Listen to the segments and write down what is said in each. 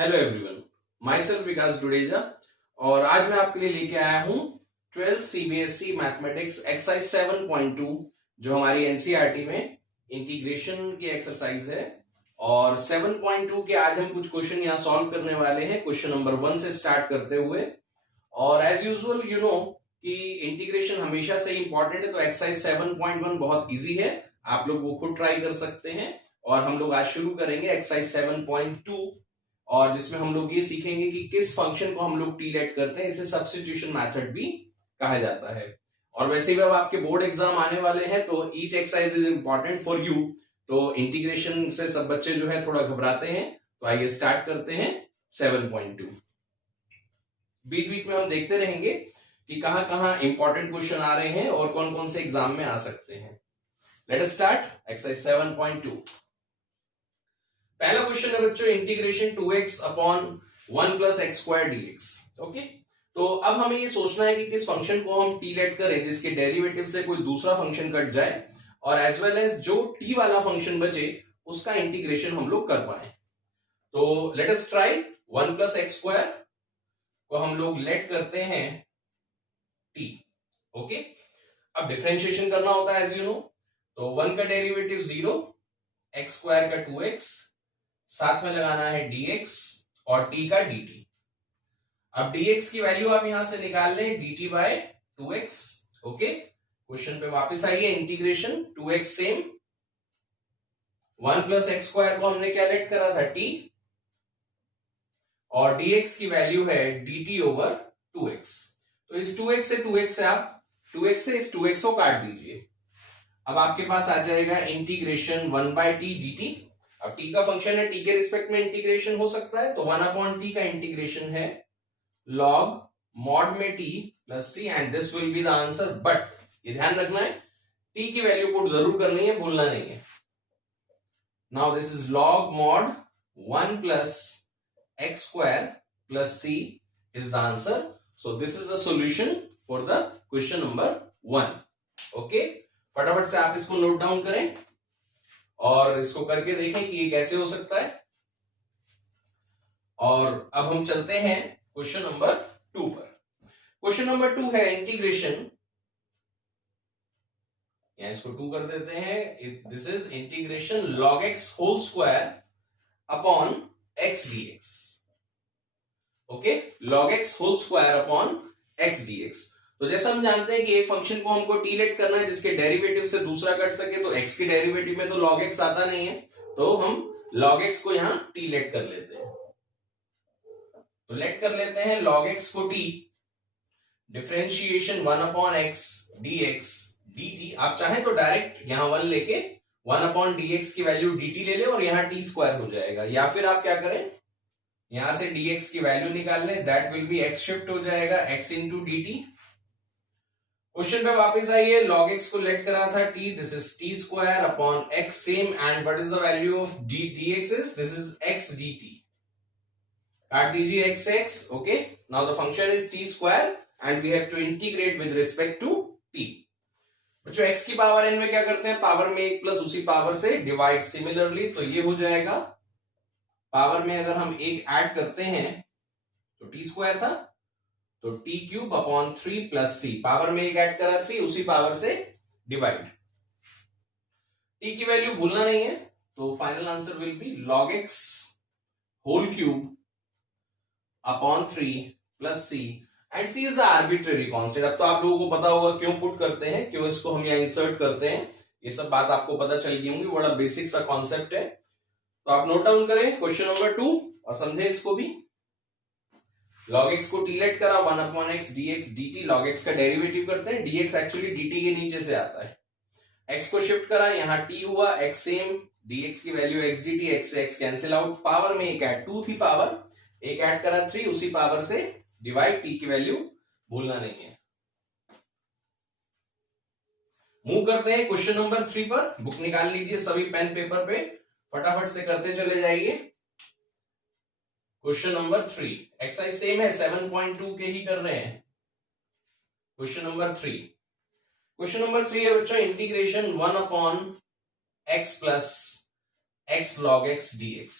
Hello everyone, my self विकास डुडेजा। और आज मैं आपके लिए लेके आया हूँ 12 सीबीएसई मैथमेटिक्स एक्सरसाइज 7.2 जो हमारी एनसीईआरटी में इंटीग्रेशन की एक्सरसाइज है। और 7.2 के आज हम कुछ क्वेश्चन यहाँ सॉल्व करने वाले हैं, क्वेश्चन नंबर 1 से स्टार्ट करते हुए। और एज यूजुअल यू नो कि इंटीग्रेशन हमेशा से इंपॉर्टेंट है, तो एक्सरसाइज 7.1 बहुत इजी है, आप लोग वो खुद ट्राई कर सकते हैं। और हम लोग आज शुरू करेंगे एक्सरसाइज 7.2, और जिसमें हम लोग ये सीखेंगे कि किस फंक्शन को हम लोग टीलेट करते हैं, इसे सब्स्टिट्यूशन मेथड भी कहा जाता है। और वैसे भी अब आपके बोर्ड एग्जाम आने वाले हैं, तो each exercise is important for you. तो इंटीग्रेशन से सब बच्चे जो है थोड़ा घबराते हैं, तो आइए स्टार्ट करते हैं 7.2। बीच बीच में हम देखते रहेंगे कि कहां कहां इंपॉर्टेंट क्वेश्चन आ रहे हैं और कौन कौन से एग्जाम में आ सकते हैं। Let us start exercise 7.2। पहला क्वेश्चन है बच्चों, integration 2x upon 1 plus x square dx. Okay, तो अब हमें ये सोचना है कि किस फंक्शन को हम टी लेट करें जिसके डेरिवेटिव से कोई दूसरा फंक्शन कट जाए, और एज वेल एज जो t वाला फंक्शन बचे उसका इंटीग्रेशन हम लोग कर पाए। तो let us try. 1 plus x square को हम लोग लेट करते हैं t। ओके, अब डिफरेंशिएशन करना होता है एज यू नो, तो 1 का डेरिवेटिव 0, एक्स स्क्वायर का 2x, साथ में लगाना है dx और t का dt। अब dx की वैल्यू आप यहां से निकाल लें dt bye 2x। Okay, question पे वापस आइए। Integration 2x same, 1 plus x square को हमने क्या लेट करा था t, और dx की वैल्यू है dt ओवर 2x। तो इस 2x से 2x से आप 2x से इस 2x को काट दीजिए। अब आपके पास आ जाएगा इंटीग्रेशन 1 बाय टी dt। अब t का फंक्शन है, t के रिस्पेक्ट में इंटीग्रेशन हो सकता है, तो 1 अपॉन टी का इंटीग्रेशन है log मॉड में t plus c, and this will be the answer. But ये ध्यान रखना है, t की वैल्यू पुट जरूर करनी है, भूलना नहीं है। Now this is log mod 1 plus x square plus c is the answer. So this is the solution for the question number 1। Okay, फटाफट से आप इसको नोट डाउन करें और इसको करके देखें कि ये कैसे हो सकता है। और अब हम चलते हैं क्वेश्चन नंबर 2 पर। क्वेश्चन नंबर 2 है इंटीग्रेशन, या इसको 2 कर देते हैं। This is integration log x whole square upon x dx। Okay, log x whole square upon x dx। तो जैसा हम जानते हैं कि एक फंक्शन को हमको टी लेट करना है जिसके डेरिवेटिव से दूसरा कट सके, तो x के डेरिवेटिव में तो log x आता नहीं है, तो हम log x को यहां टी लेट कर लेते हैं। तो लेट कर लेते हैं log x को t, differentiation 1 upon x dx dt। आप चाहें तो डायरेक्ट यहां 1 लेके 1 अपॉन dx की वैल्यू dt ले ले और यहां t स्क्वायर हो जाएगा, या फिर आप क्या करें, यहां से dx की वैल्यू निकाल लें, that will B x shift हो जाएगा x इंटू dt। क्वेश्चन पे वापस आइए, log x को लेट करा था t, this is t square upon x same, and what is the value of dx is, this is x dt। काट दीजिए x x। Okay, now the function is t square and we have to integrate with respect to t। बच्चों x की power n में क्या करते हैं, power में 1 plus उसी पावर से डिवाइड। सिमिलरली तो ये हो जाएगा, पावर में अगर हम 1 ऐड करते हैं तो t स्क्वायर था, तो t cube upon 3 plus c, power में 1 ऐड करा 3, उसी पावर से डिवाइड। t की वैल्यू भूलना नहीं है, तो final answer will be log x whole cube upon 3 plus c, and c is the arbitrary constant. अब तो आप लोगों को पता होगा क्यों पुट करते हैं, क्यों इसको हम यहाँ इंसर्ट करते हैं, ये सब बात आपको पता चल गई होंगी, बड़ा बेसिक सा कॉन्सेप्ट है। तो आप नोट डाउन करें क्वेश्चन नंबर 2 और समझे इसको भी। log x को टी लेट करा, 1 upon x dx dt, log x का डेरिवेटिव करते हैं, dx एक्चुअली dt के नीचे से आता है। x को शिफ्ट करा, यहाँ t हुआ, x सेम, dx की वैल्यू x dt, x से x कैंसिल आउट, पावर में 1 ऐड, 2 थी पावर, 1 ऐड करा 3, उसी पावर से डिवाइड, t की वैल्यू भूलना नहीं है। मूव करते हैं क्वेश्चन नंबर 3 पर। बुक निकाल लीजिए सभी पेन पेपर पे, फटाफट से करते चले जाइए। क्वेश्चन नंबर 3, एक्सरसाइज सेम है, 7.2 के ही कर रहे हैं। क्वेश्चन नंबर 3, क्वेश्चन नंबर 3 है बच्चों, integration 1 upon x plus x log x dx।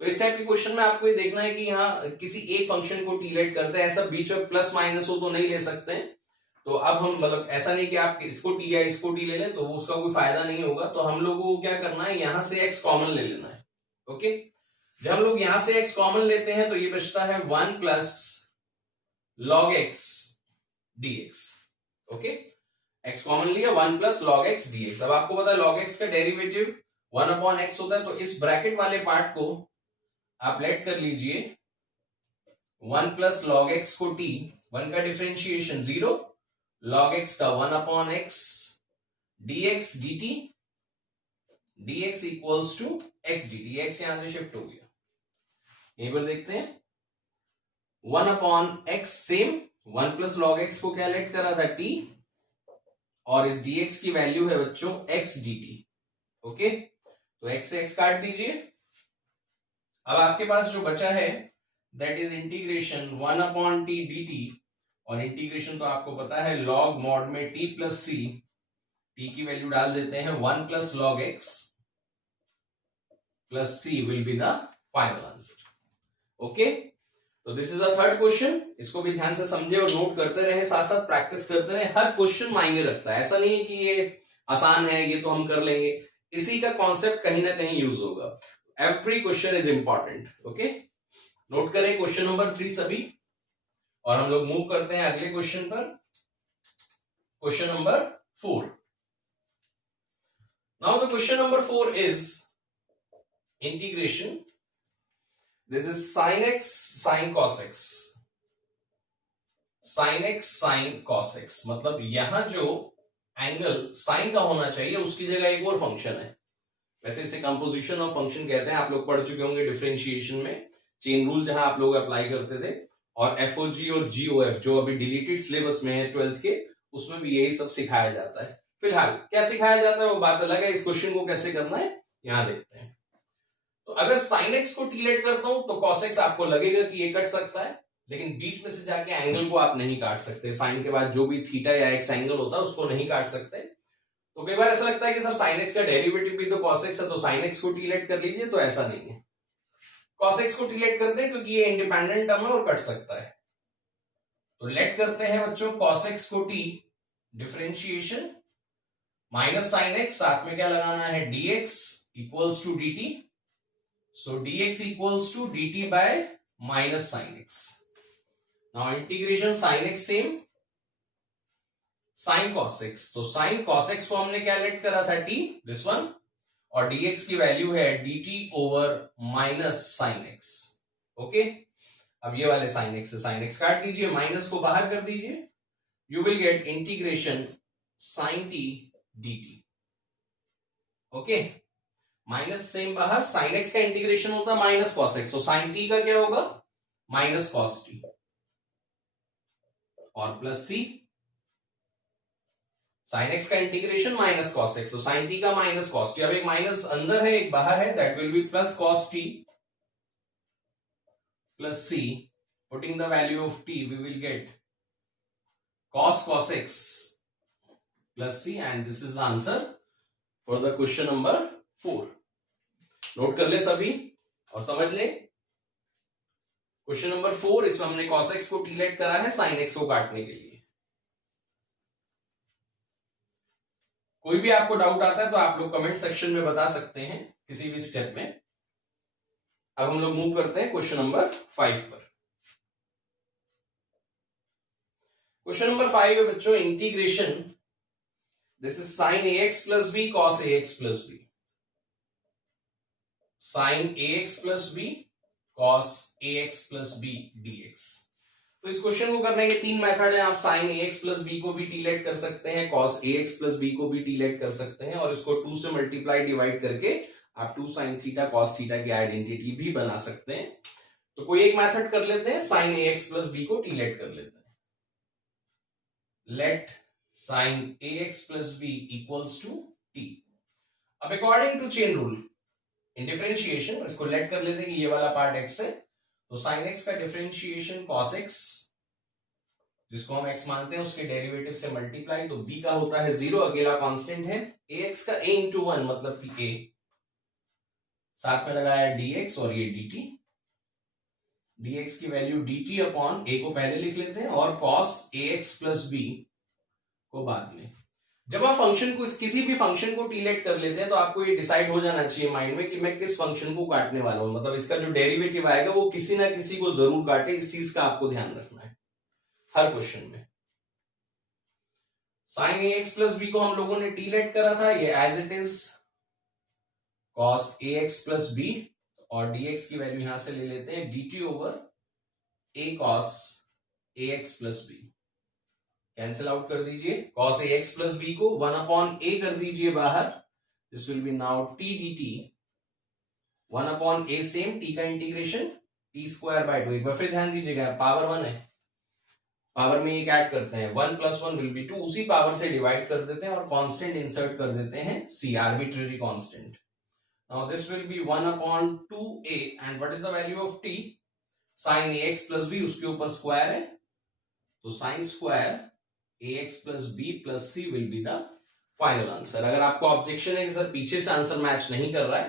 तो इस टाइप के क्वेश्चन में आपको ये देखना है कि यहाँ किसी एक फंक्शन को टी लेट करते हैं, ऐसा बीच में प्लस माइनस हो तो नहीं ले सकते हैं। तो अब हम मतलब ऐसा नहीं कि आप इसको टी या इसको टी ले लें तो उसका कोई फायदा नहीं होगा। तो हम लोगों को क्या करना है, यहां से एक्स कॉमन ले लेना है। ओके, जब हम लोग यहां से एक्स कॉमन लेते हैं तो ये बचता है 1 plus log x dx. Okay, x common लिया, 1 प्लस लॉग एक्स डीएक्स। अब आपको पता है लॉग एक्स का डेरिवेटिव 1 अपॉन एक्स होता है, तो इस ब्रैकेट वाले पार्ट को आप लेट कर लीजिए 1 प्लस लॉग एक्स को टी, 1 का डिफरेंशिएशन 0, लॉग एक्स का 1 upon x dx dt, dx equals to x dt। x यहां से शिफ्ट हो गया, यहीं पर देखते हैं 1 upon x same, 1 plus log x को क्या लेट करा था t, और इस dx की वैल्यू है बच्चों x dt। ओके, तो x से x काट दीजिए। अब आपके पास जो बचा है that is integration 1 upon t dt, और इंटीग्रेशन तो आपको पता है लॉग मॉड में t प्लस सी, टी की वैल्यू डाल देते हैं 1 plus log x plus c will be the final answer. Okay, तो this is the third question. इसको भी ध्यान से समझे और नोट करते रहे, साथ साथ प्रैक्टिस करते रहे। हर क्वेश्चन मायने रखता है, ऐसा नहीं है कि ये आसान है ये तो हम कर लेंगे, इसी का कॉन्सेप्ट कहीं ना कहीं यूज होगा। Every question is important. Okay, note करें क्वेश्चन नंबर 3 सभी, और हम लोग मूव करते हैं अगले क्वेश्चन पर, question number 4। Now the question number 4 is integration, this is sin x sin cos x, sin x sin cos x, मतलब यहां जो एंगल साइन का होना चाहिए उसकी जगह एक और फंक्शन है। वैसे इसे कंपोजिशन ऑफ फंक्शन कहते हैं, आप लोग पढ़ चुके होंगे डिफरेंशिएशन में, चेन रूल जहां आप लोग अप्लाई करते थे। और एफओजी और जीओएफ जो अभी डिलीटेड सिलेबस में है 12th के, उसमें भी यही सब सिखाया जाता है। फिलहाल क्या सिखाया जाता है वो बात अलग है, इस क्वेश्चन को कैसे करना है यहां देखते हैं। तो अगर sin x को टीलेट करता हूं तो cos x आपको लगेगा कि ये कट सकता है, लेकिन बीच में से जाके एंगल को आप नहीं काट सकते। साइन के बाद जो भी थीटा या एक्स एंगल होता है उसको नहीं काट सकते। तो कई बार ऐसा लगता है कि सर sin x का डेरिवेटिव भी तो cos x है, तो sin x को टीलेट कर लीजिए, तो ऐसा नहीं है। cos x को टीलेट करते हैं क्योंकि ये इंडिपेंडेंट टर्म है और कट सकता है। तो लेट करते हैं बच्चों cos x को t, differentiation minus sin x, साथ में क्या लगाना है dx equals to dt, so dx equals to dt by minus sin x। Now integration sin x same, sin cos x, तो sin cos x को हमने क्या लेट करा था t, दिस वन, और dx की वैल्यू है dt over minus sin x। Okay, अब ये वाले sin x से sin x काट दीजिए, माइनस को बाहर कर दीजिए, you will get integration sin t dt। Okay, minus same बाहर, sin x का इंटीग्रेशन होता है माइनस cos x, तो sin t का क्या होगा माइनस cos t, और प्लस c, sin x का इंटीग्रेशन माइनस cos x, तो sin t का माइनस cos t। अब एक माइनस अंदर है एक बाहर है, that will be plus cos t plus c, putting the value of t we will get cos x plus c, and this is the answer for the question number 4। Note कर ले सभी और समझ ले, क्वेश्चन नंबर 4, इसमें हमने cos x को टीलेट करा है sin x को काटने के लिए। कोई भी आपको डाउट आता है तो आप लोग कमेंट सेक्शन में बता सकते हैं किसी भी स्टेप में। अब हम लोग मूव करते हैं क्वेश्चन नंबर 5 पर। क्वेश्चन नंबर 5 है बच्चों integration, this is sin ax plus b cos ax plus b, sin ax plus b cos ax plus b dx। तो इस क्वेश्चन को करने के 3 मेथड हैं। आप sin ax प्लस b को भी टीलेट कर सकते हैं, cos ax प्लस b को भी टीलेट कर सकते हैं, और इसको 2 से मल्टीप्लाई डिवाइड करके आप 2 sin थीटा cos थीटा की आइडेंटिटी भी बना सकते हैं। तो कोई एक मेथड कर लेते हैं, sin ax प्लस b को टीलेट कर लेते हैं। Let sin ax plus b equals to t। अब according to chain rule in differentiation इसको लेट कर लेते हैं कि ये वाला पार्ट x है, तो sin x का डिफरेंशिएशन cos x, जिसको हम x मानते हैं, उसके डेरिवेटिव से मल्टीप्लाई, तो b का होता है 0, अकेला कांस्टेंट है, ax का a into 1 मतलब कि a, साथ में लगाया dx और ये dt, dx की वैल्यू dt अपॉन a को पहले लिख लेते हैं और cos ax प्लस b को बाद में। जब आप फंक्शन को, किसी भी फंक्शन को टीलेट कर लेते हैं तो आपको ये डिसाइड हो जाना चाहिए माइंड में कि मैं किस फंक्शन को काटने वाला हूं, मतलब इसका जो डेरिवेटिव आएगा वो किसी ना किसी को जरूर काटे, इस चीज का आपको ध्यान रखना है हर क्वेश्चन में। साइन ax प्लस b को हम लोगों ने टीलेट करा था, ये as it is cos ax plus b, और dx की वैल्यू यहां से ले लेते हैं dt over a cos ax plus b, cancel out कर दीजिए। cos ax प्लस b को 1 अपॉन a कर दीजिए बाहर, this will be now t dt, 1 upon a same, t का इंटीग्रेशन t स्क्वायर बाय 2। एक बार फिर ध्यान दीजिएगा पावर 1 है, पावर में एक ऐड करते हैं, 1 प्लस 1 विल बी 2, उसी पावर से डिवाइड कर देते हैं और कांस्टेंट इंसर्ट कर देते हैं c, arbitrary constant. Now this will be 1 upon 2a and what is the value of t, sin ax plus b, उसके ऊपर स्क्वायर है तो sine square ax plus b plus c will be the final answer. अगर आपको objection है कि sir पीछे से आंसर मैच नहीं कर रहा है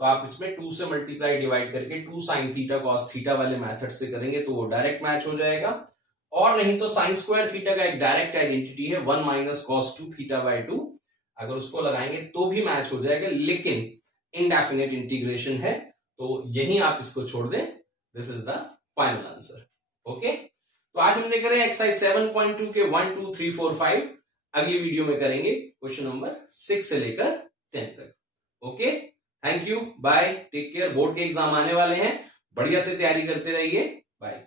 तो आप इसमें 2 से मल्टीप्लाई डिवाइड करके 2 sin थीटा cos थीटा वाले मेथड से करेंगे तो वो डायरेक्ट मैच हो जाएगा, और नहीं तो साइन स्क्वायर थीटा का एक डायरेक्ट आइडेंटिटी है 1 माइनस cos 2 थीटा बाय 2, अगर उसको लगाएंगे तो भी मैच हो जाएगा, लेकिन इनडेफिनेट इंटीग्रेशन है तो यही आप इसको छोड़ दें, this is the final answer. Okay, तो आज हमने करे एक्सरसाइज 7.2 के 1 2 3 4 5, अगली वीडियो में करेंगे क्वेश्चन नंबर 6 से लेकर 10 तक। Okay, thank you, bye, take care. Board के एग्जाम आने वाले हैं, बढ़िया से तैयारी करते रहिए, बाय।